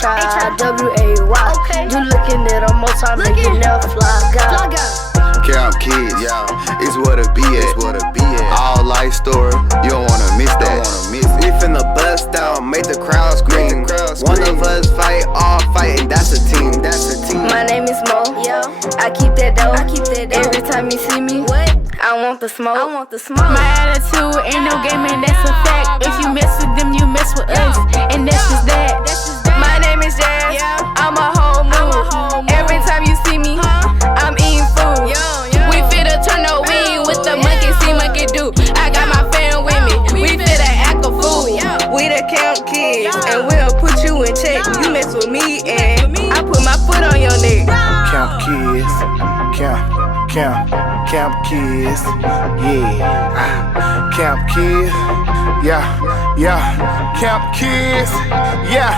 H-I-W-A-Y. Okay. You looking at a most time and you never fly out. Camp kids, yeah, it's what it be at. All life story, you don't wanna miss that. We finna bust out, make the crowd scream. One of us fight, all fighting, that's a team. My name is Mo. Yeah. I keep that dough. Every time you see me, what? I want the smoke. My attitude ain't no gaming, that's a fact. If you mess with them, you mess with us, and that's just that. My name is Jazz. I'm a whole mood. Every time you see me, I'm eating food. We finna turn the wing with the monkey see, monkey do. I got my fam with me. We finna act a fool. We the Camp Kids, and we'll put you in check. You mess with me, and I put my foot on your neck. Camp kids, camp kids, yeah. Camp kids, yeah. Camp kids, yeah.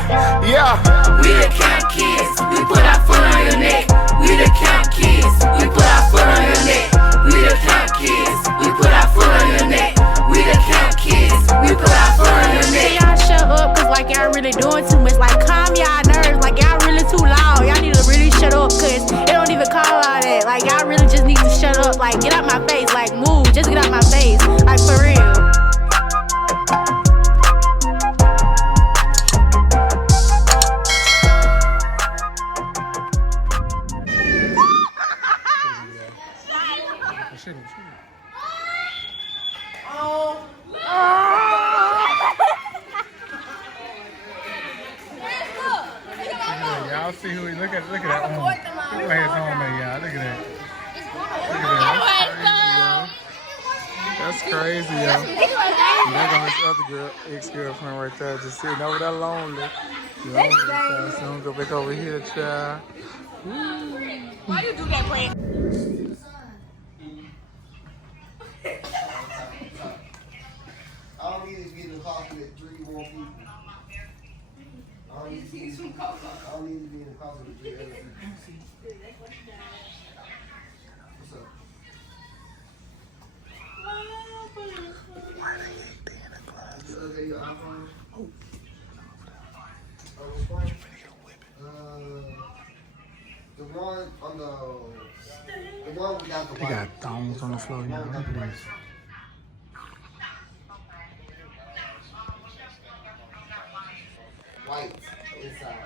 We the Camp Kids, we put our foot on your neck. We the Camp Kids, we put our foot on your neck. We the Camp Kids, we put our foot on your neck. We the Camp Kids, we put our foot on your neck. Y'all shut up, cause like y'all really doing too much. Like calm y'all nerves, like y'all really too loud. Y'all need to really shut up, cause it don't even call all that. Like y'all really just need to shut up. Like get out my face, like move, just get out my face. Like for real. Y'all see who he look at that one. Look at his home there, y'all. Look at that. That's crazy, y'all. There goes his other girl, ex-girlfriend right there, just sitting over there lonely. So I'm gonna go back over here, child. Why you do that, Brent? All I need is getting a coffee with 3 more people. I don't need to be in the coffee with 3 other people. What's up? Why they ain't there in the class? Okay, your iPhone? Oh, which one? The one on the one without the white. They got thongs on the floor, y'all. Look at this. White inside.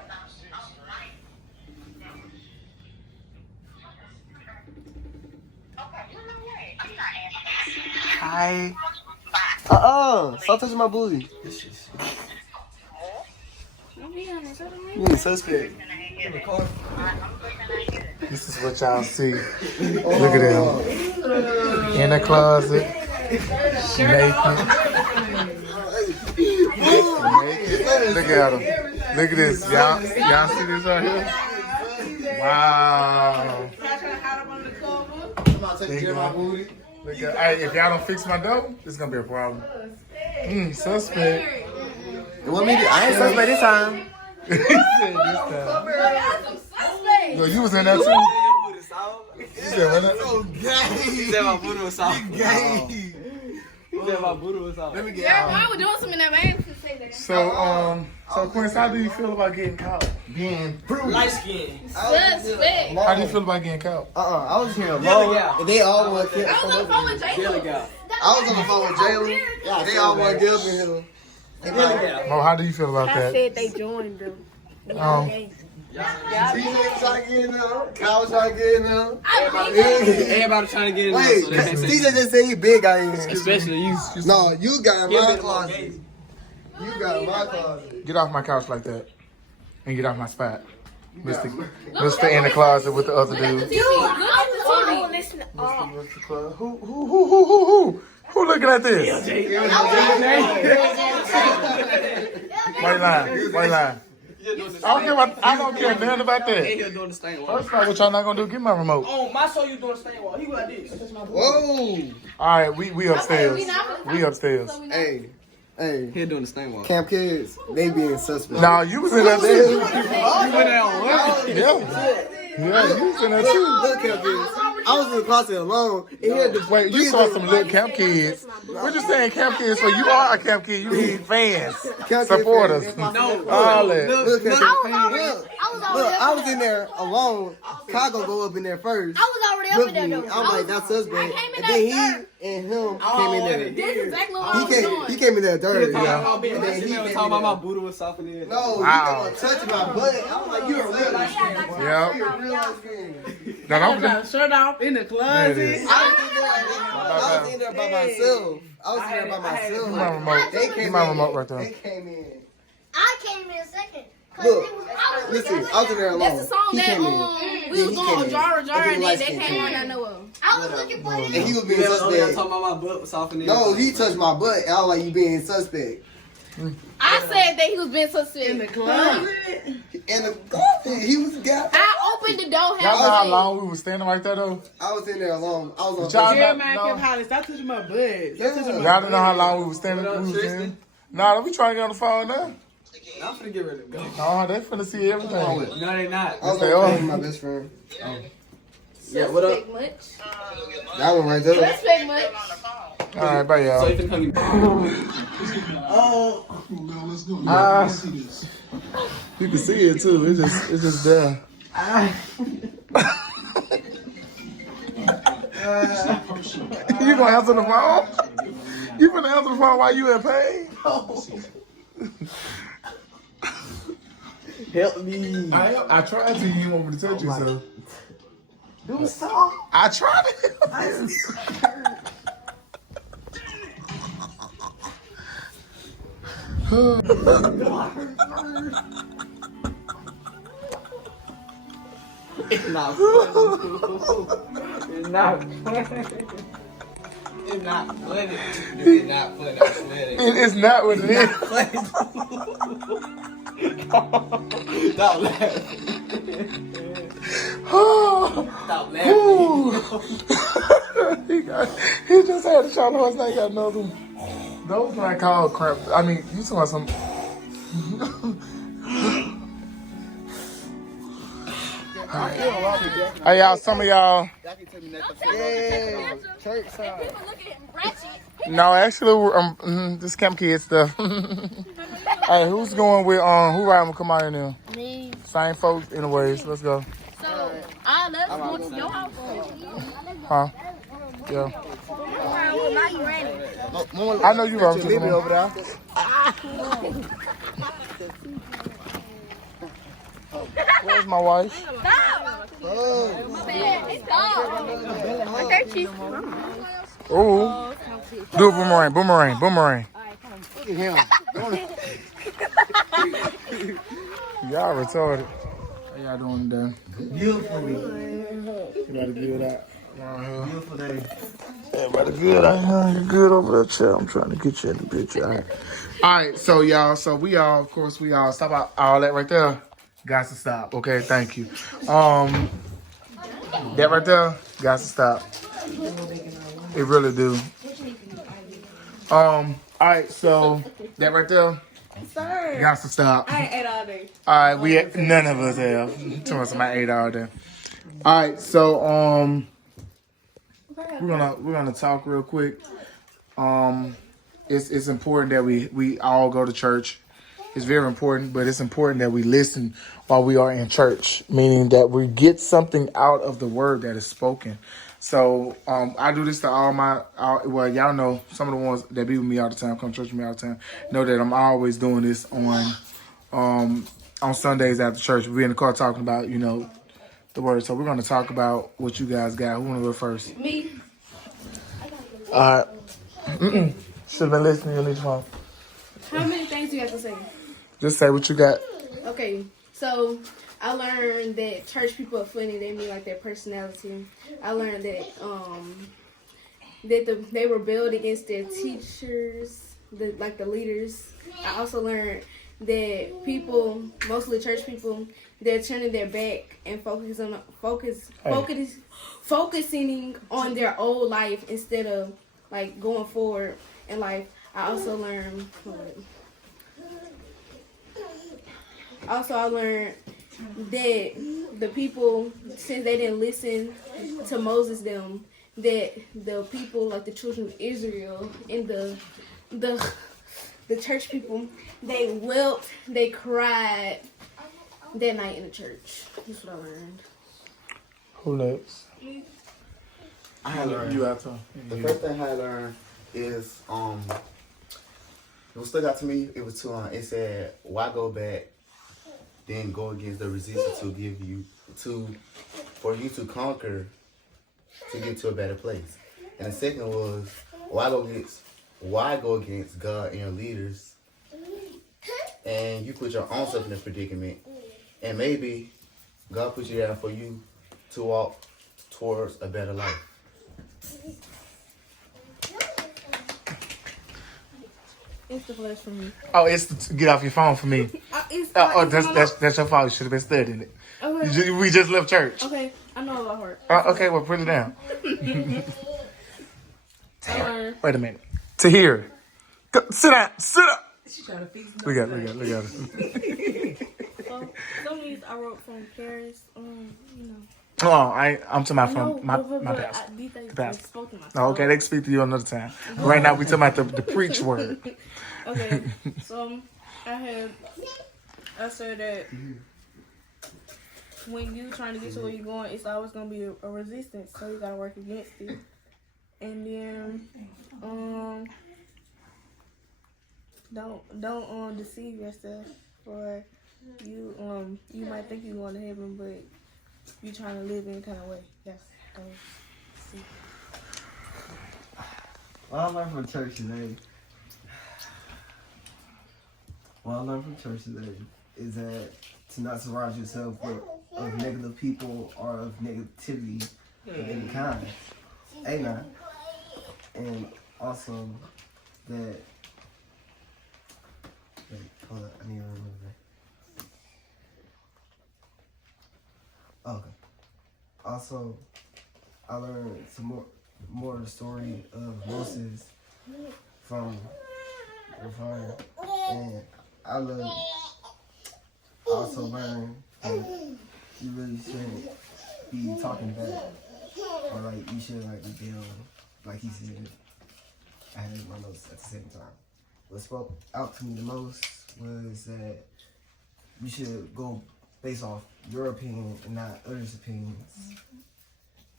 Hi. Stop touching my booty. You suspect. This is what y'all see. Look at them. In the closet. Naked. Look at them. Look at this. Y'all see this right here? Wow. Look at, hey, if y'all don't fix my dough, this is gonna be a problem. Suspect. You want me to? I ain't suspect this time. He said this time. Yo, you was in there too? You said what? So gay. He said my booty was soft. He said my booty was soft. Let me get Yeah, why we doing something in that vein? So Quince, how do you feel about getting caught? being bruised. Light skin. Suspect. How do you feel about getting caught? I was hearing Mo, and they all want to I was on the phone with Jacob. I was on the phone with Jalen. They all want to get up in here. Mo, how do you feel about I that? said they joined them. TJ was trying to get in there. Kyle was trying to get in there. Everybody trying to get in there. Wait, So they can TJ just said he big out here. especially you. No, you got in my closet. You got in my closet. Get off my couch like that. And get off my spot. Mr. in the closet with the other dude. Who looking at this? White line. I don't care nothing about that. First of all, what y'all not gonna do? Give me my remote. Oh, my soul, you doing stain wall. He like this. Whoa. All right, we upstairs. We upstairs. Hey. He doing the stain wall. Camp kids, they being suspect. Nah, you was in there too. You went out what? Yeah, you was in there too. Look, Camp kids. I was in the closet alone. And he had the Wait, you saw some little camp kids. We're just saying camp kids, so you are a camp kid. You need fans, supporters. No, all that. Look, I I was in there alone. Chicago go up in there first. I was already up in there though. I'm like, that's suspect. And then he and him came in there. This is exactly what I was doing. He came in there third. He was talking about my booty was soft in there. No, Wow. you touching my butt. I was like, you're a real life fan. Yeah. You're a real life fan. Now, don't Shirt off in the There it closet. is. I was in there by myself. They came my remote right there. They came in. I came in second. Look, listen, I was in there alone. That's the song He that came in. we was he going came on in. jar, And and light then they skin came on. in. I know of. I was looking for And him. he was being I suspect. talking about my butt was soft in there. No, he touched my butt, and I was like, you being suspect. I said that he was being suspect. In the closet. And he was got. I opened the door. Y'all know how long we was standing right there, though? I was in there alone. I was Y'all on. Jeremiah no. kept hollering, stop touching my butt. Stop touching my Y'all don't know how long we was standing. Nah, don't be trying to get on the phone now. I'm finna get ready to go. No, they finna see everything. No, they not. I was They on are. my best friend. Yeah, what up? Much. That one right there. Suspect much. All right, bye, So y'all. you finna come get You can see it too. It's just there. You gonna answer the phone? You gonna answer the phone while you in pain? help me. I tried to. You didn't want me to touch you, so. Do stop. I tried it. It's not funny. It's not funny. It's not funny. It's not funny. I swear it. It's not what it is. Stop laughing. Stop laughing. He just had a shot horse. Now he got another one. Those not called crap. I mean, you talking about some. Hey y'all, some of y'all. Yeah, church side. People looking ratchet. No, actually, this camp kid stuff. Hey, who's going with who riding with Kamaya now? Me. Same folks, anyways. Let's go. So, I love going to your house. Huh? Yeah. Now you ready. I know you wrong. Leave me over there. Where's my wife? Ooh. Do a boomerang, boomerang, boomerang. Look at him. Y'all retarded. How y'all doing today? Beautiful. You gotta give it out. Beautiful day. Everybody good out here? You good over there, child? I'm trying to get you in the picture. All right, so y'all, we all, of course, stop out all that right there. Got to stop. Okay, thank you. That right there, got to stop. It really do. All right, so that right there, got to stop. I ate all day. All right, none of us have. Too much somebody ate all day. All right, so we're gonna talk real quick. It's important that we all go to church. It's very important, but it's important that we listen while we are in church, meaning that we get something out of the word that is spoken. So I do this to well, y'all know some of the ones that be with me all the time, come to church with me all the time, know that I'm always doing this on Sundays after church. We're in the car talking about, the word. So we're going to talk about what you guys got. Who want to go first? Me. All right. Should have been listening. You need your phone. How many things do you have to say? Just say what you got. Okay, so I learned that church people are funny. They mean like their personality. I learned that they rebelled against their teachers, the leaders. I also learned that people, mostly church people, they're turning their back and focusing on their old life instead of like going forward in life. I also learned that the people, since they didn't listen to Moses them, that the people like the children of Israel and the church people, they wept, they cried that night in the church. That's what I learned. Who next? I had learned. You out to. The first thing I learned is what stuck out to me. It was it said, "Why go back, then go against the resistance for you to conquer, to get to a better place." And the second was, why go against God and your leaders, and you put your own self in a predicament, and maybe God put you there for you to walk towards a better life. It's the flash for me. Oh, it's to get off your phone for me. That's your fault. You should have been studying it. Okay. We just left church. Okay, I know about heart. Okay, well, put it down. I learned. Wait a minute. To hear. Go, sit down. Sit up. She trying to fix We got it. So, some of these I wrote from Paris. You know. Oh, I'm to my phone. My pastor. These things pastor. they spoke to my Oh, okay, they can speak to you another time. Right now, we talking about the preach word. Okay, so I said that when you trying to get to where you're going, it's always gonna be a resistance, so you gotta work against it. And then don't deceive yourself, or you might think you're going to heaven, but you trying to live any kind of way. Yes. What I learned from church today is that to not surround yourself of negative people or of negativity of any kind. Amen. And also that, wait, hold up, I need to remember that. Okay. Also, I learned some more of the story of Moses from the fire, and I also learned that you really shouldn't be talking back, or like you should like be down, like he said. I had it in my notes at the same time. What spoke out to me the most was that you should go based off your opinion and not others' opinions,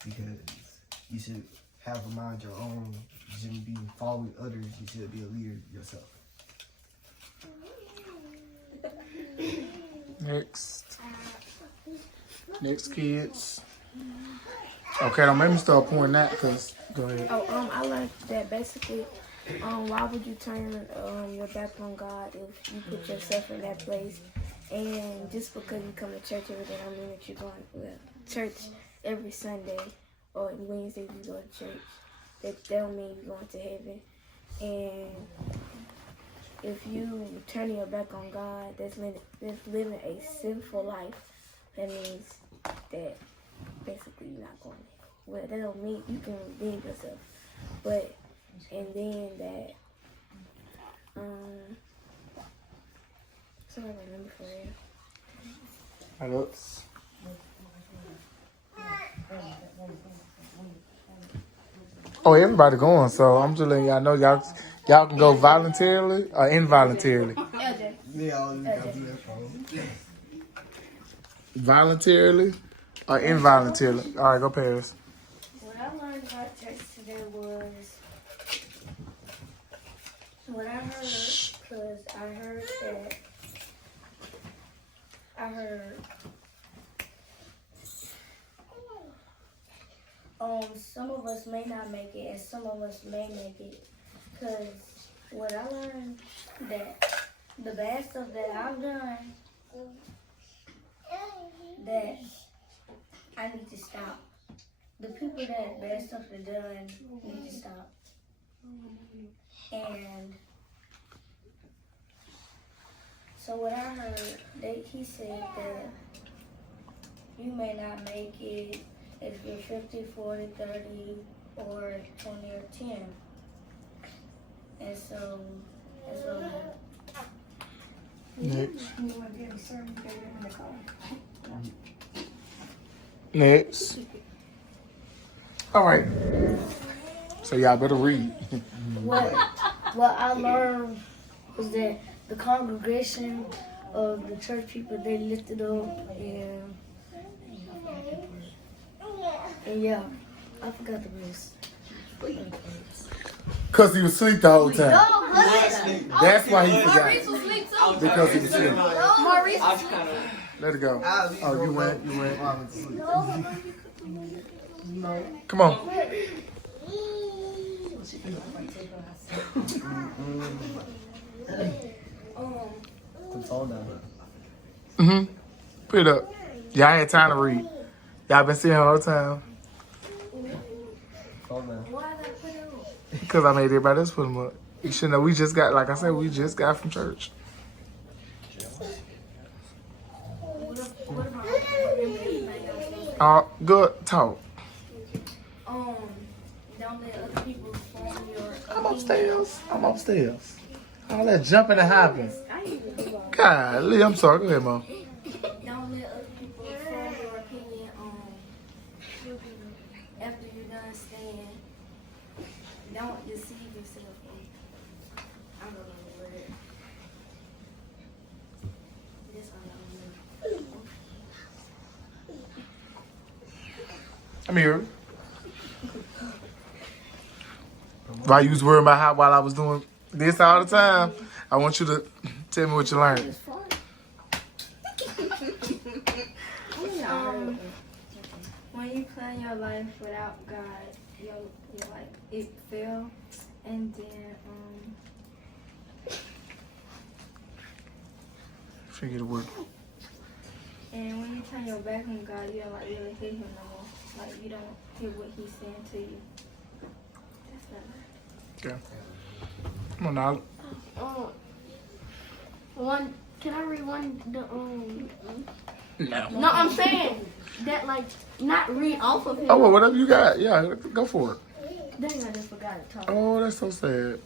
because you should have a mind your own. You shouldn't be following others. You should be a leader yourself. Next, kids. Okay, don't make me start pouring that, because, go ahead. I learned that basically, why would you turn your back on God if you put yourself in that place? And just because you come to church every day, don't mean that you're going to church every Sunday or Wednesday you go to church. That don't mean you're going to heaven. And if you turn your back on God, that's living a sinful life. That means that basically you're not going to. Well, that don't mean you can redeem yourself. But, and then that, so I remember for real. What else? Oh, everybody going, so I'm just letting y'all know y'all can go voluntarily or involuntarily. LJ. Yeah, I got to that phone. Voluntarily or involuntarily. All right, go Paris. What I learned about church today was what I heard, because I heard some of us may not make it and some of us may make it, because what I learned that the bad stuff that I've done, that I need to stop. The people that bad stuff have done need to stop. And so what I heard, he said that you may not make it if you're 50, 40, 30, or 20 or 10. And so that's what I heard. Next. You want to give a sermon in the car? Next. All right. So y'all better read. What I learned was that the congregation of the church people, they lifted up and yeah, I forgot the rest. Cause he was asleep the whole time. No, That's why he forgot. Maurice was asleep too. Because he was asleep. Maurice. I was kind of. Let it go. Oh, you went. No. Come on. Put the phone down. Mm-hmm. Put it up. Y'all had time to read. Y'all been seeing all the time. Phone down. Because I made everybody else put them up. You should know we just got, like I said, we just got from church. Good talk. don't let other people form your. I'm upstairs. All that jumping and hopping. Golly, I'm sorry. Go ahead, Mom. Don't let other people form your opinion after you done staying. Don't deceive yourself. I don't know the word. That's all I know. I'm here. While you was worrying about how while I was doing this all the time, I want you to tell me what you learned. When you plan your life without God, your life it fail, and then Figure the word. and when you turn your back on God, you don't like really hear Him no more. Like you don't hear what He's saying to you. That's not right. Okay. Come on now. One, can I read one? No. No, I'm saying that like not read off of him. Oh, well, whatever you got. Yeah, go for it. Dang, I just forgot to talk. Oh, that's so sad.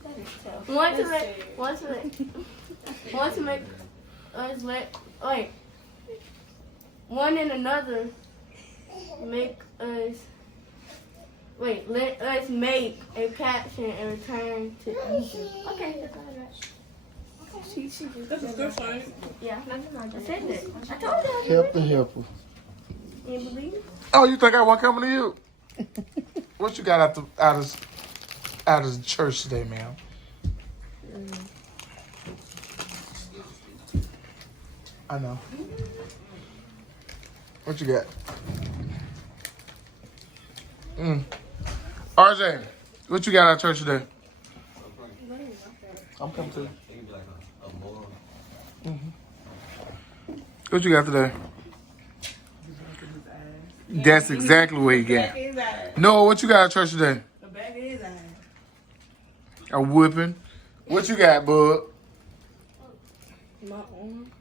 One and another make us. Wait, let us make a caption and return to Egypt. Okay, that's all I got. She just That's a scripture. yeah, I said that. I told you. Help the helper. You believe it? Oh, you think I want coming to you? What you got out of the church today, ma'am? I know. What you got? RJ, what you got out of church today? I'm coming to you. What you got today? That's exactly what you got. No, what you got at church today? The back of his eye. A whooping. What you got, bud? My arm.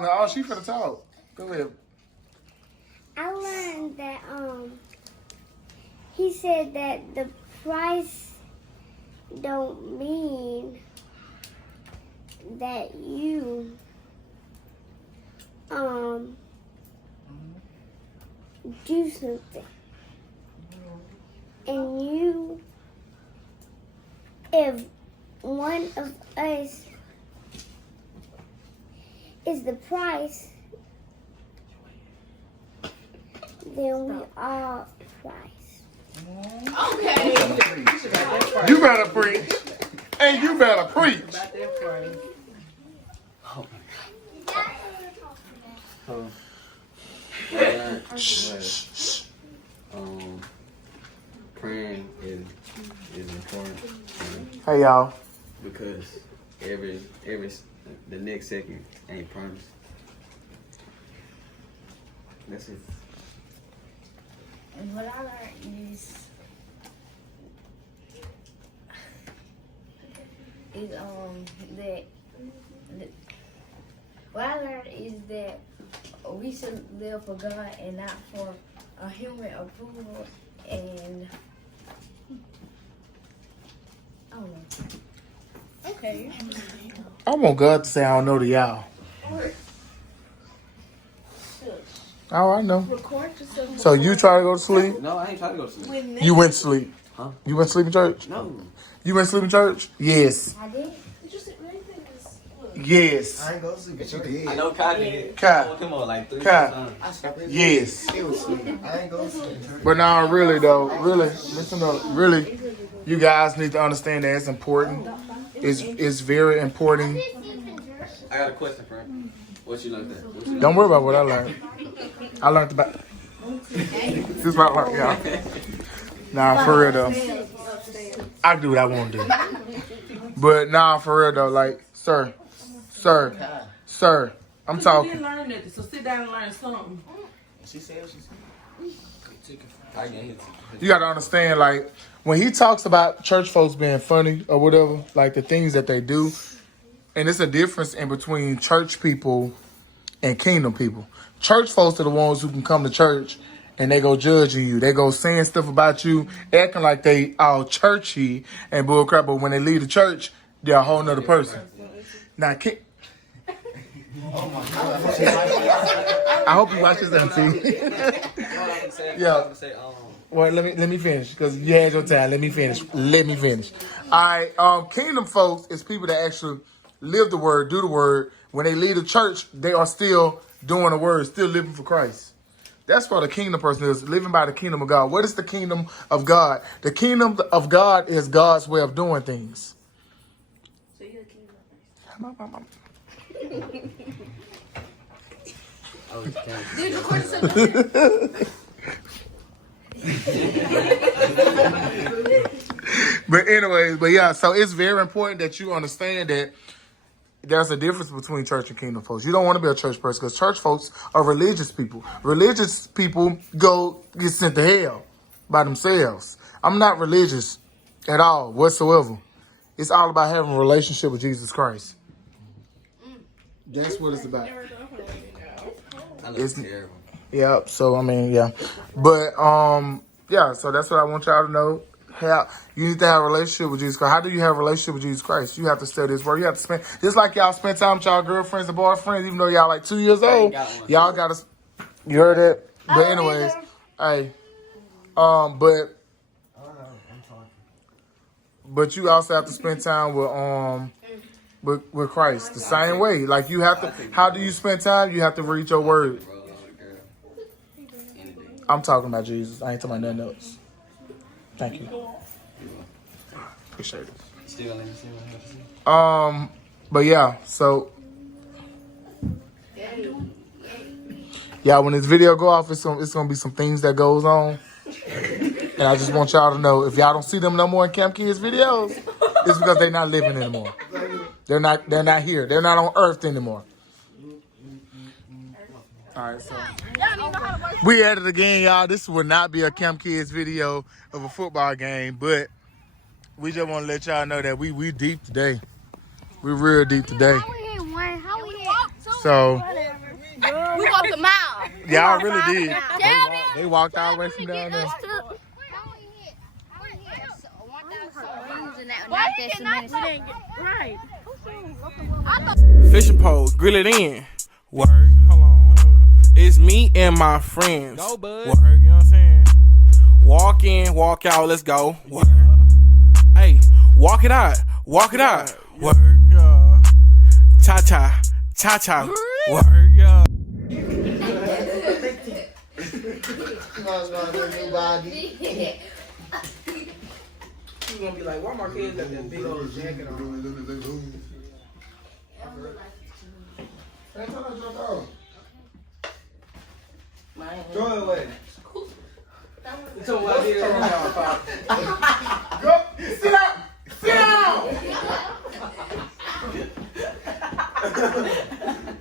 No, she finna talk. Go ahead. I learned that he said that the price don't mean that you do something, and you, if one of us is the price, then we are price. Okay. You better preach. And you better preach. About that phrase. Praying is important Hey, y'all. because every the next second ain't promised. That's it. And what I learned is that what I learned is that we should live for God and not for a human approval, and I don't know. Okay. I want God to say I don't know to y'all. Oh, I know. Record yourself. So you try to go to sleep? No, I ain't trying to go to sleep. You went to sleep. Huh? You went to sleep in church? No. You went to sleep in church? Yes. I did. Did you see anything? Yes. I ain't go to sleep, but you did. I know Kai did. Kai. Come on, like 3 Kai. times. I slept in Yes. It was sleep. I ain't go to sleep. But now, really though, really, listen up. Really, you guys need to understand that it's important. It's very important. I got a question, friend. What you learned at? What you Don't worry about what I learned. I learned about. This is what I learned, y'all. Nah, for real though. I can do what I want to do. But nah, for real though, like, sir, I'm You talking. didn't learn nothing, so sit down and learn something. She said she said. I get hit. You got to understand, like, when he talks about church folks being funny or whatever, like the things that they do, and it's a difference in between church people and kingdom people. Church folks are the ones who can come to church and they go judging you. They go saying stuff about you, acting like they all churchy and bullcrap, but when they leave the church, they're a whole nother person. Now, I hope you watch this MT. Yeah. Well, let me finish because you had your time. Let me finish. All right. Kingdom folks is people that actually live the word, do the word. When they leave the church, they are still doing the word, still living for Christ. That's what a kingdom person is, living by the kingdom of God. What is the kingdom of God? The kingdom of God is God's way of doing things. So you're a kingdom. Did you record yourself? But anyways, yeah, so it's very important that you understand that there's a difference between church and kingdom folks. You don't want to be a church person because church folks are religious people. Religious people get sent to hell by themselves. I'm not religious at all whatsoever. It's all about having a relationship with Jesus Christ. That's what it's about. It's terrible. Yeah, so I mean, yeah. But yeah, so that's what I want y'all to know. You need to have a relationship with Jesus Christ. How do you have a relationship with Jesus Christ? You have to study His Word. You have to spend, just like y'all spend time with y'all girlfriends and boyfriends, even though y'all like 2 years old. Y'all gotta. You heard that? But anyways, hey, but you also have to spend time with Christ the same way. Like you have to. How do you spend time? You have to read your Word. I'm talking about Jesus. I ain't talking about nothing else. Thank you. Appreciate it. Still let me see what I have to see. But yeah, so yeah, when this video go off, it's gonna be some things that goes on, and I just want y'all to know if y'all don't see them no more in Camp Kids videos, it's because they're not living anymore. They're not here. They're not on Earth anymore. All right, so we at it again, y'all. This would not be a Camp Kids video of a football game, but we just want to let y'all know that we deep today. We real deep today. So We walked a mile. y'all really did. They walked all the way from down there. Right. Fishing poles, grill it in. Work, hold on. It's me and my friends. Go, bud. Work, you know what I'm saying? Walk in, walk out, let's go. Work. Hey, walk it out. Walk it out. Work, yeah. Cha-cha, cha-cha. Work, yeah. She's gonna be like, why my kids got that big old jacket on? Throw it away. So what I did Go, sit down. Sit down.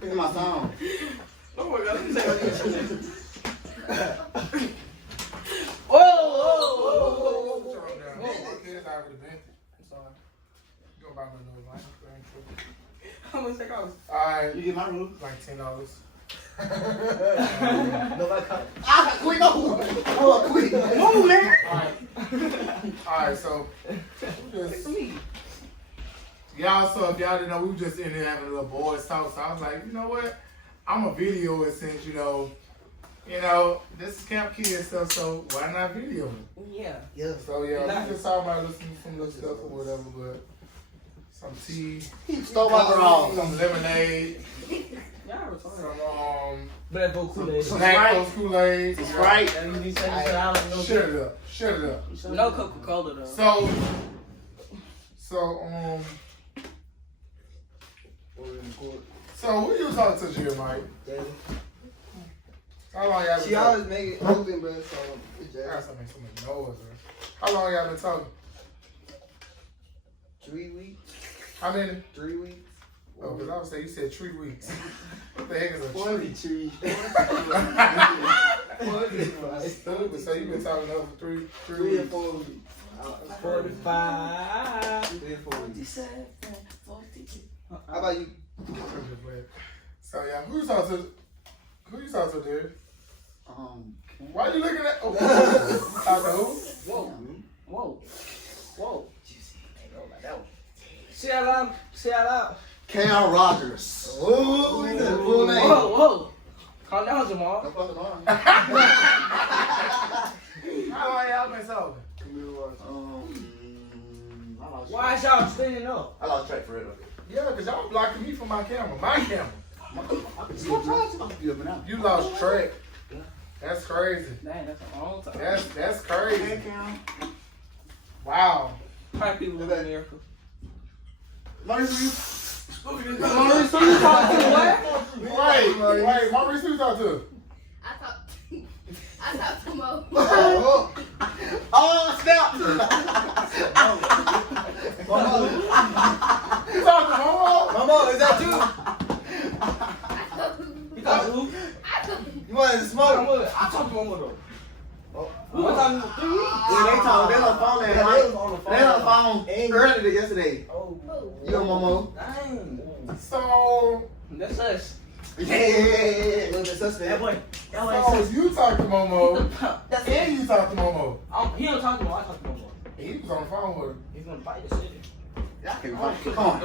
Look at my song. Oh my God, let me say how much that cost? Alright, You get my room? like $10. Nobody come. Quit, no. Oh, quit. Move, man. Alright, so y'all, so if y'all didn't know, we were just in here having a little boys talk. So I was like, you know what? I'm a video it since, you know, You know, this is Camp Kid stuff, so why not video it? Yeah. Yeah. So yeah, we just talking about listening to some little stuff or whatever, but some tea, Stole my bra. some lemonade, Y'all retarded. some But go Kool-Aid. Snackos, Kool-Aid. Right. And you need to say this out of no Shut it up. Shut it up. No Coca-Cola though. So who you talking to, Jeremiah? How long y'all been She talking? always make it open, bro. So it's I just gotta make so much noise, man. How long y'all been talking? 3 weeks. How many? 3 weeks. Oh, because I was saying you said 3 weeks. What the heck is a 40 tree? trees. Stupid. So you been talking to her for three 3 or weeks. 4 weeks. 45. 3 or 4 weeks. 47. How about you? So yeah, who you talking to? Who you talking to, dude? Why you looking at? Oh, talking to who? Whoa. Whoa. Whoa. Say that loud. Say that loud. Cam Rogers. Oh, he said full name. Whoa, whoa. Calm down, Jamal. Don't fucking on. How long y'all been sober? Why is y'all standing up? I lost track for it. Yeah, because y'all blocking me from my camera. My camera. You You lost track. That's crazy. Dang, that's a long time. That's crazy. Wow. How people live in America? Maurice, Maurice, who you talking to? What? Wait, Maurice, who you talking to? I talked to Mo. oh, snap! You talking to Momo? Mama, is that you? You talking to who? You want to smoke? I talked to Momo though. We were talking to 3 weeks. Yeah, they talking. They on the phone. Yeah, they was on the phone. They on the phone earlier yesterday. Oh, You and Momo. dang. So That's us. Yeah. A little bit suspect. That boy. So you talk to Momo, That's and it. you talk to Momo. He don't talk to Momo. I talk to Momo. He was on the phone with her. He's gonna fight the city. Y'all can't fight. Come on.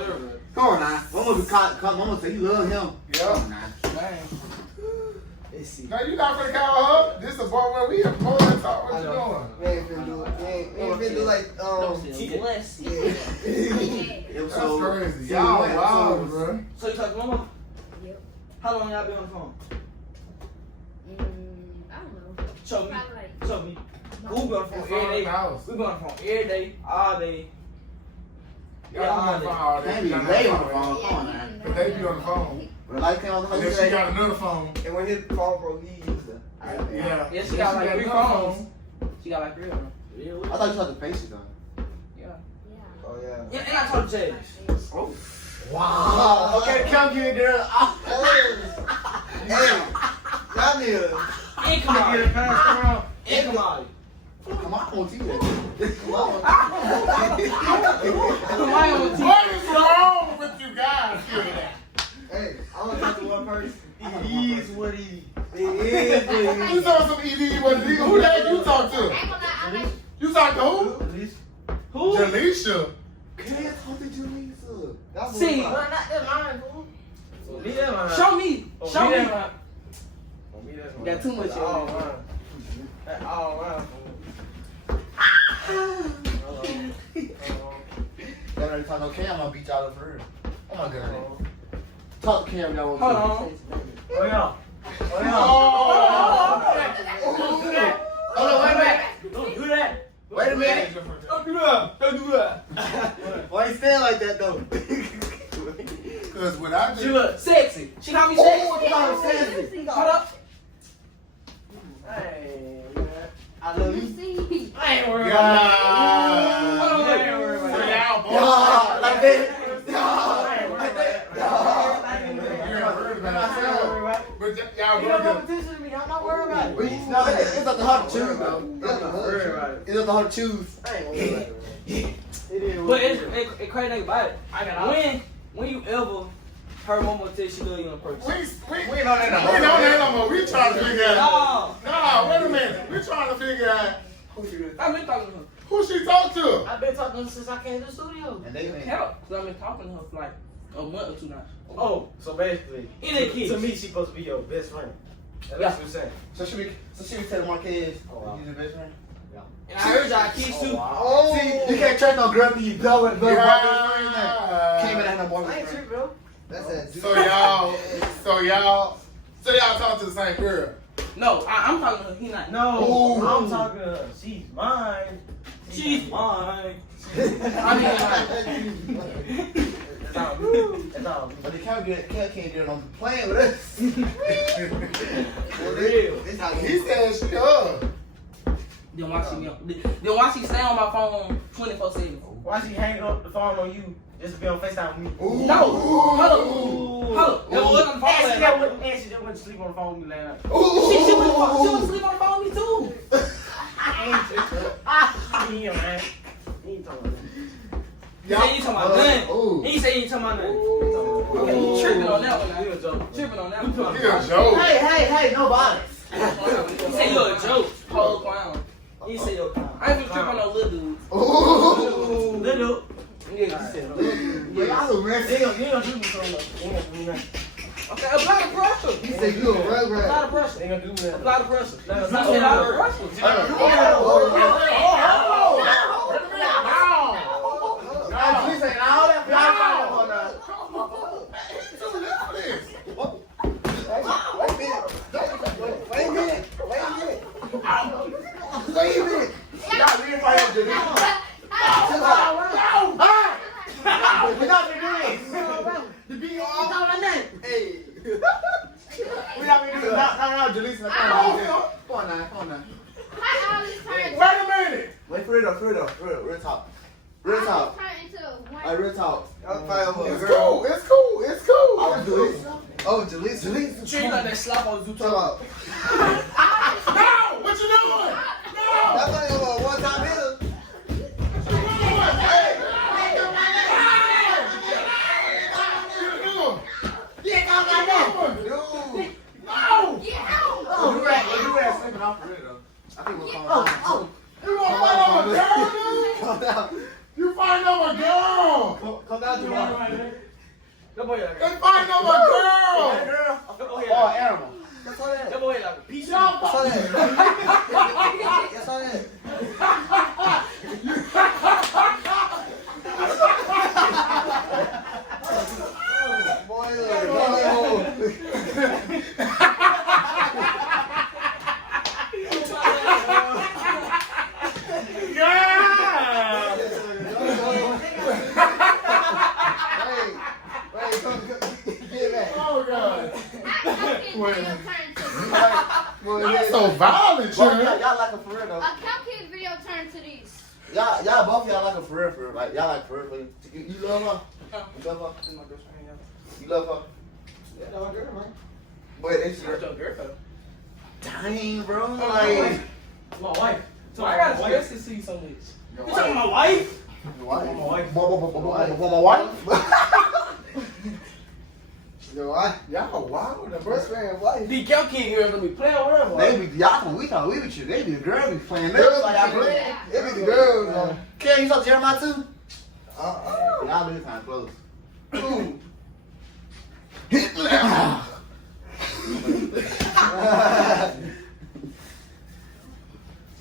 Come on now. Momo be caught. Momo say you love him. Yeah. Dang. Let's see. No, you not gonna call her. This is a bar where we have more than talk. What you doing? We ain't finna do it. We ain't finna do like, Don't say bless. That's crazy. Y'all wild, bro. So you talk to Momo? Yep. How long y'all been on the phone? I don't know. Show me. Probably like Show me. We been on the phone It's every on day. the house. We been on the phone every day, all day. Y'all on the phone all day. Maybe She got they on the another phone. Come on now. But they be on the phone. But like came on the And then she got another phone. And when his phone broke, he used it. Yeah. Yeah, she got like 3 another phones. She got like 3 of them. I thought you had to face it though. Yeah. Oh, yeah. Yeah, and I talked to Jay. Oh. Wow. Okay, come here, girl. Hey, y'all need to. And Kamari. And Kamari. Come on, on TV. Come on. Kamari on TV. What is wrong with you guys? Hey, I only talk to one person. He is what he. It is what it You talk some ED, what nigga? Who the heck you talk to? You talk to who? is. Who? Jaleisha. Can't talk to Julissa. That's what See. I'm Show me. Oh, Show me. me, You got too much all in around. That all around. Y'all ready to talk no Cam? I'm gonna beat y'all up for real. Oh my god. Talk to Cam, y'all want Hold to. on. Oh, yeah. Oh. Hold on, wait a minute. Don't do that. Wait a minute. Don't do that. Don't do that. Why you stand like that though? Because when I She do. look sexy. She call me Oh, sexy. you call her sexy. Shut up. Hey, man. I love you. I ain't worried God. about that. Hold on, wait. So y'all both. God, like that. But y'all You don't both. competition to me. I'm not worried about it. No, it's up to her to choose though. It's up to her. It's up to her to choose. I ain't worried about it. It is But what it it's crazy thing about it. When you ever heard Momo tell she love you in person? We ain't on that no more. We ain't on that no more. We trying to figure out. No. No, wait a minute. We trying to figure out I've been talking to her. who she talked to. I've been talking to her since I came to the studio. And they Help. Because I've been talking to her for like a month or 2 now. Oh, so basically, It ain't kids. to me, she's supposed to be your best friend. That's what I'm saying. So should we tell Marquez he's the best friend? And I heard y'all kiss too. Oh, see, you can't trust no girl till you tell it. Can't even have no boyfriend. I ain't tripping, bro. That's it. So y'all talk to the same girl. No, I'm talking to her. He not. No, I'm talking to her. She's mine. She's mine. I mean, that's all. But the cat can't get it on playing with us. For real. He said she up. Then why she stay on my phone 24/7? Why she hanging up the phone on you just to be on FaceTime with me? Ooh. No! Hold up. That was on the phone last night. And she just went to sleep on the phone with me last night. She went to sleep on the phone with me too. Yeah, man. He ain't talking about that. You say you talking about nothing. He say you talking about nothing. You tripping on that one now. You a joke. Tripping on that one. You a joke. Hey, no violence. You say you a joke. Whole clown. You say you're a clown. I ain't been tripping on no little dude. Little. Yeah, you said little. Yeah, I was messy. You ain't gonna do me so much. Okay, apply the pressure. He said you a rugrat. Apply the pressure. Ain't gonna do that. Apply the pressure. Apply the pressure. He said all that. Wait a minute. Y'all really fight up Jaleesa. We're not gonna do this. The beat is all my name. Hey. We're not gonna do this. No, Jaleesa. Come on now. Wait a minute. Wait for it though. Real talk. Real talk. It's cool. Oh, Jaleesa. She ain't got that slap on the zoo. No! What you doing? No! That's not even a one-time hitter. You find over a girl! Come down to me. That boy like They find over a girl! Oh, animal. that boy like a piece of That's so violent, Y'all man. like a for real though. Cupcake video turn to these. Y'all both y'all like a for real. Like y'all like for real. You love her? You love her? You love her? Yeah, that's my girl, man. But it's That's your girl. dang, bro. My Like wife. So I gotta stress to see so much. You talking about my wife? your wife. My wife. My wife. Your wife. Y'all wild, the Best friend wife. The girl kid girls gonna be playing whatever. They be y'all we know we with you. They be the girls be playing. Girls like I play. They be the girls. Ken, you talk to Jeremiah too? Y'all live kind of close.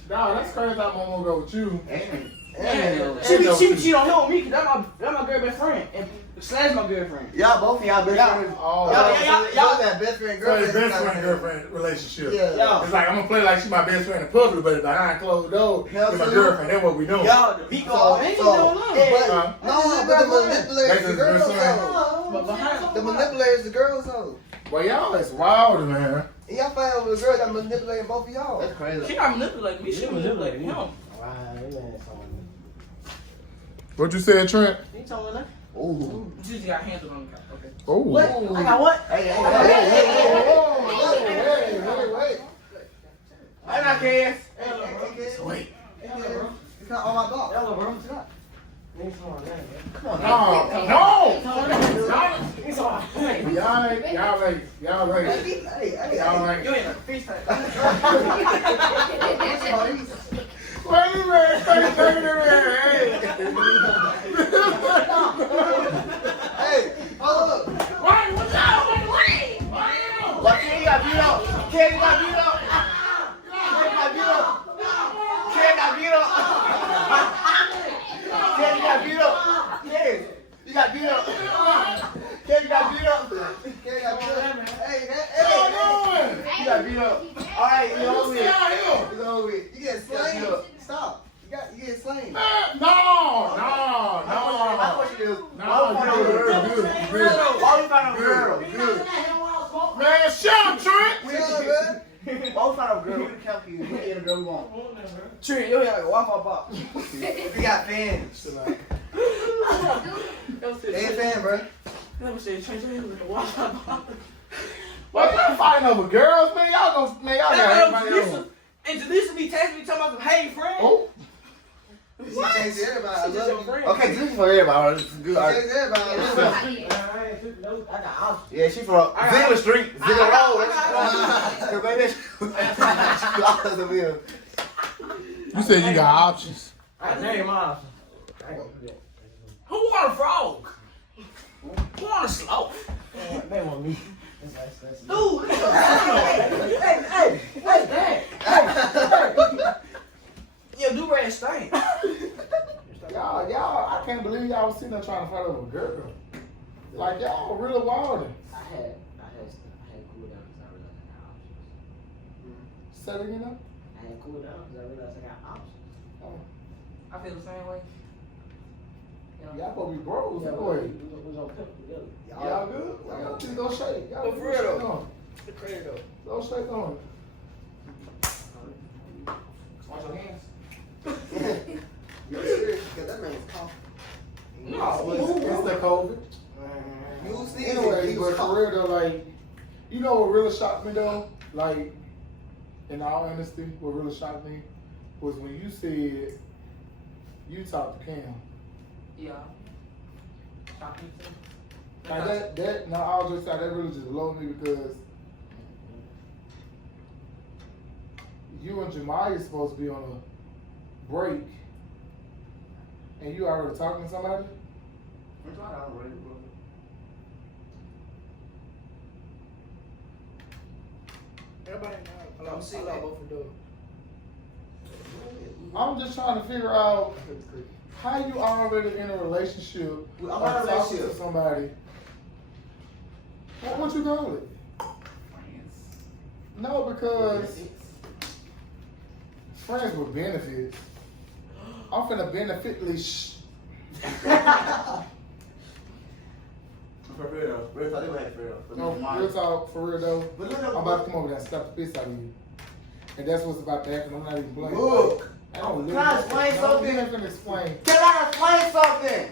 Nah, that's crazy. I'm gonna go with you. She be cheating on him with me because that's my girl best friend. And Slash my girlfriend. Y'all both of y'all best friends. Oh, Y'all that best friend so it's girlfriend. best friend girlfriend relationship. Yeah. It's like I'm gonna play like she my best friend in public, but behind closed doors, Hell it's my to girlfriend. That's what we doing. Y'all, the beat go off. Ain't you doing nothing. But the manipulators That's the his girls best friend. though. But behind The manipulators the girls though. Well, y'all is wild, man. Y'all fight over the girl that manipulating both of y'all. That's crazy. she not manipulating me, she manipulating him. What you said, Trent? You told me that? Ooh. You just got handled on the couch. Okay. Oh. What? I got what? Hey. I got cash. Wait. It's not on my dog. Hello, bro. Come on. No. Y'all like. You ain't a fish tank. Wait a minute. Hey, hold up. Wait, what's up? Why can't you got beat up? Can't you got beat up. Ken got beat up. Ken got beat up. Ken, you got beat up. Ken, you got beat up. Ken got beat up. Hey, you got beat up. All right, it's over with. It's over with. You get slain. Stop. You get slain. No. I want you to. Good. Why we find a girl? Good. Man, shut up, Trent. Why we find a girl? We can count you. We can get a girl we want. Trent, you got a Wi-Fi box. We got fans. They a fan, bro. Let me say, change your hand with the Wi-Fi box. Why y'all fighting over girls, man? Y'all got everybody on. And Jaleesa be texting me talking about some, hey, friend. Oh. She takes everybody. I love you. Friend. Okay, this is for everybody. This is good. She takes everybody. I love you. I got options. Yeah, she from Zilla Street. Zilla Road. Cause baby, You said you got options. I name my options. Who want a frog? Who want a sloth? They want me. Dude, hey, what's that? Hey. Yo, do red stink. Y'all, I can't believe y'all was sitting there trying to fight over a girl. Like y'all real wild. I had cool down because I realized I got options. Say it again now? I had cool down because I realized I got options. Oh. I feel the same way. Y'all supposed to be bros anyway. We gonna pimp together. Y'all good? Y'all just go shake. Y'all For real shake though. on. The crazy though. Go shake on. Wash your hands. You're serious? Because that man's coughing. No, It's the COVID. You see, Anyway, but for real though, like, you know what really shocked me though? Like, in all honesty, what really shocked me was when you said you talked to Cam. Yeah. Shock me too. Like that, no, I was just saying, that really just blew me because you and Jemiah supposed to be on a break, and you already talking to somebody? I'm trying to already, bro. Everybody know. I'm see like both of those. I'm just trying to figure out how you already in a relationship or I'm not in a talking to relationship. somebody. What you call it? No, because friends with benefits. I'm finna benefitly For real though. Real talk, they gonna have for real. No, real talk, for real though. But look, I'm about to come over there and slap the piss out of you. And that's what's about to happen. I'm not even playing. Look. I don't Can I explain something? I'm finna explain. Can I explain something?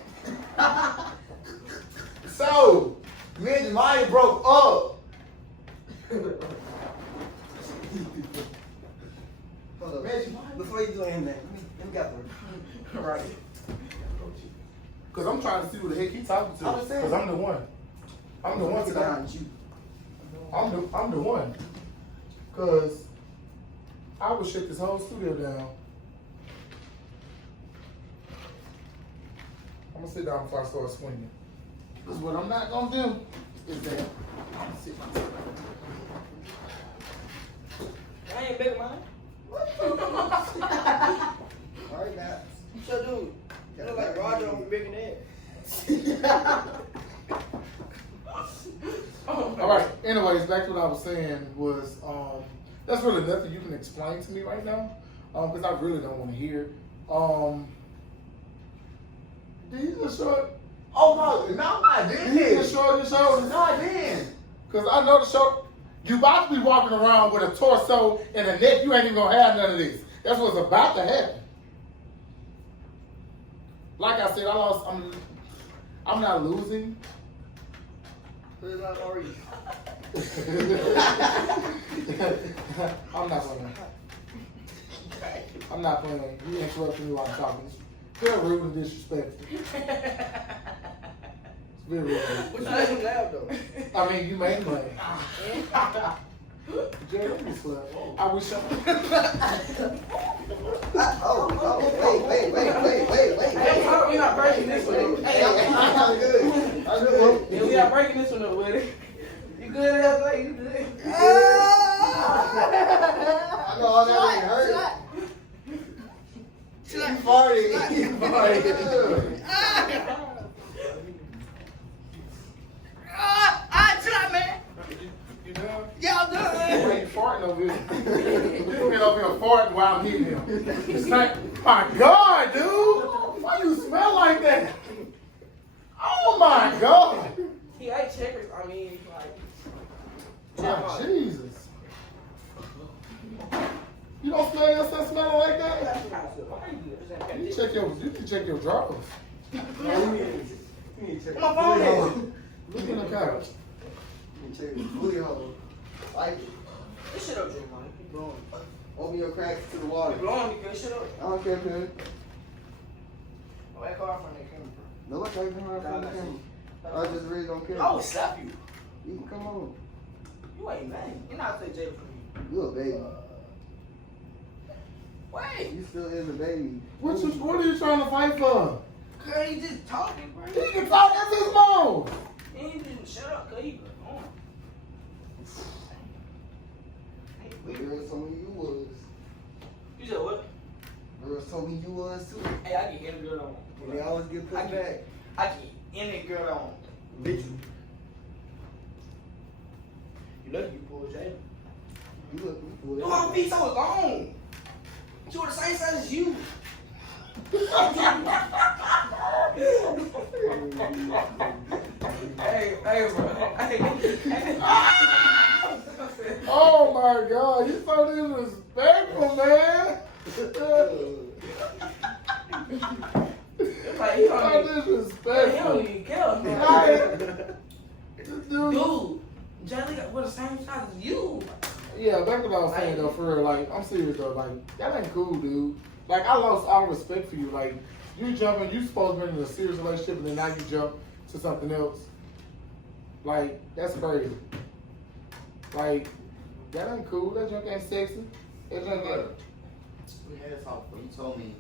So, me and Jemiah broke up. Hold up. Man, before you do anything, let me get the right. Cause I'm trying to see who the heck he talking to. I'm just saying. Cause I'm the one. I'm the one behind today. you. I'm the one. Cause I would shut this whole studio down. I'm gonna sit down before I start swinging. Cause what I'm not gonna do is that I'm gonna sit myself down. I ain't big man. Alright, now. So dude, that look like Roger over Big and Ed. All right. Anyways, back to what I was saying was that's really nothing you can explain to me right now, because I really don't want to hear. Did you just show it? Oh no, I didn't. Did you just show your shoulders? No, I didn't. Because I know the show. You about to be walking around with a torso and a neck. You ain't even gonna have none of this. That's what's about to happen. Like I said, I lost. I'm not losing. Who's not already? I'm not playing. I'm not playing. You interrupting me while I'm talking. It's very rude and disrespectful. It's very rude. What you let him laugh though? I mean, you made me laugh. Jay, don't be slut. I wish I. Wait. Hey, we not breaking this one up. I'm good. I'm good. Yeah, we not breaking this one up with it. You good, LJ? You good? I know all that ain't hurt. You farted. You farted. Chill out, man. You done? Yeah, I'm done. You ain't farting over here. You been over here farting while I'm hitting him. It's like, my God, dude. Why you smell like that? Oh my God. He ate checkers. I mean, like. Oh, Jesus. You don't smell yourself smelling like that? You can check your drawers. My phone is. Look in the couch. Check the booty hole. Like it. This shit up, Jay, man. Keep blowing. Open your cracks to the water. Keep blowing me, good shit up. I don't care, man. Oh, that car from that camera. No, I can't come around from the camera. I just really don't care. I would slap you. You can come on. You ain't man. You're not take Jada from me. You a baby. Wait. You still is a baby. What are you trying to fight for? Cause he just talking, bro. He can talk, that's his mom. He ain't just shut up, cause he been on. The girls told me you was. You said what? Girls told me you was too. Hey, I can end the girl on. And they always get put back. I can end the girl on. Bitch. You lucky you pulled Jada. You look, you pulled Dude, her feet so long. She was the same size as you. Hey, bro. Hey. Oh my God, you so disrespectful, man. Like, he So don't even disrespectful. care, man. Dude, Jada got the same size as you. Yeah, that's what I was saying though, for real. Like, I'm serious though. Like, that ain't cool, dude. Like, I lost all respect for you. Like, you jumping, you supposed to be in a serious relationship, and then now you jump to something else. Like, that's crazy. Like, that ain't cool. That junk ain't sexy. That junk ain't. We had a talk, but you told me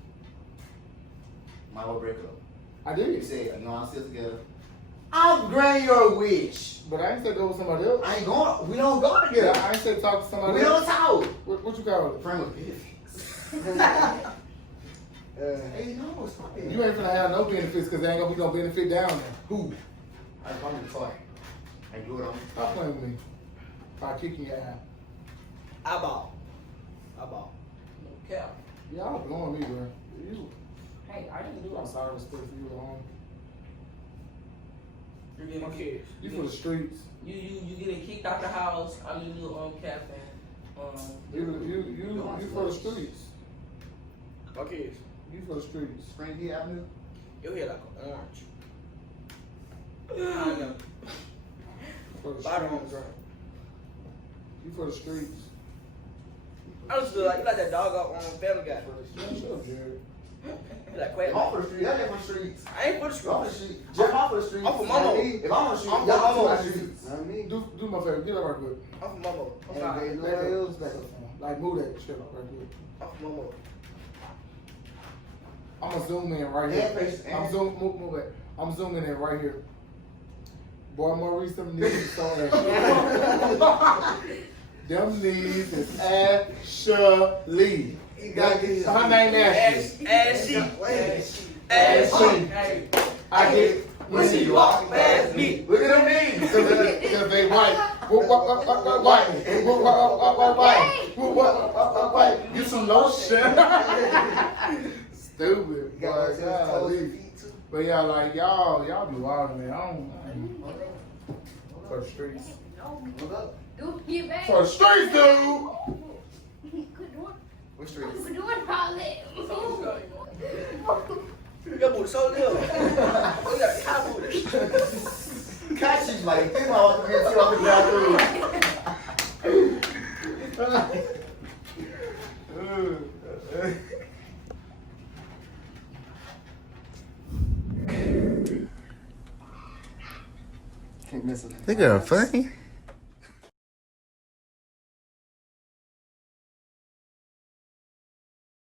my whole breakup. I You did. said, you know, I'm still together. I'll grant your wish. But I ain't say go with somebody else. I ain't going, we don't go Yeah, together. I ain't say talk to somebody We else. don't talk. What you call it? Friend with benefits. Hey, no, stop it. You ain't finna have no benefits because they ain't gonna be no benefit down there. Who? I call you toy. I do it on. Stop playing with me. If I kick you out. I bought. No cap. Y'all blowing me, bro. You. Hey, I didn't do I'm it. sorry, respect for you at home. You're getting kicked. You for the streets. You getting kicked out the house. I'm just doing capping. You for the streets. Okay. You for the streets. Spring Hill Avenue. Your hair like an orange. I know. For the Bottom on the streets. ground. You for the streets. I just feel like you like that dog up on Family Guy. Man, shut up, Jared. You like quack. If I'm for the streets, I ain't for the streets. I ain't for the If I'm for the street. streets, Jeff, I'm for the streets. I'm for Momo. If I'm on the streets, I'm for y'all Momo. for the streets. Not me. Do my favor. Get up right quick. I'm from Momo. I'm And sorry. they know Back what up. else. Back up. Like, move that shit up right quick. I'm from Momo. I'm gonna zoom in right And here. face- I'm move it. I'm zooming in right here. Boy, Maurice, them knees so ass. Them knees is Ashley. Her name Ashley. Ashy. Ashley. I get When she walk past me. Look at them knees. Cause they white. White. Get some lotion. Stupid. Boy, golly. But yeah, like y'all be wild, man. I don't for the streets. Dude, get back. For the streets, dude. What streets? We're doing all that. Your booty so little. Oh, you got a high booty. Catch you like this. I want to get you up and down through. Can't miss it. They got funny.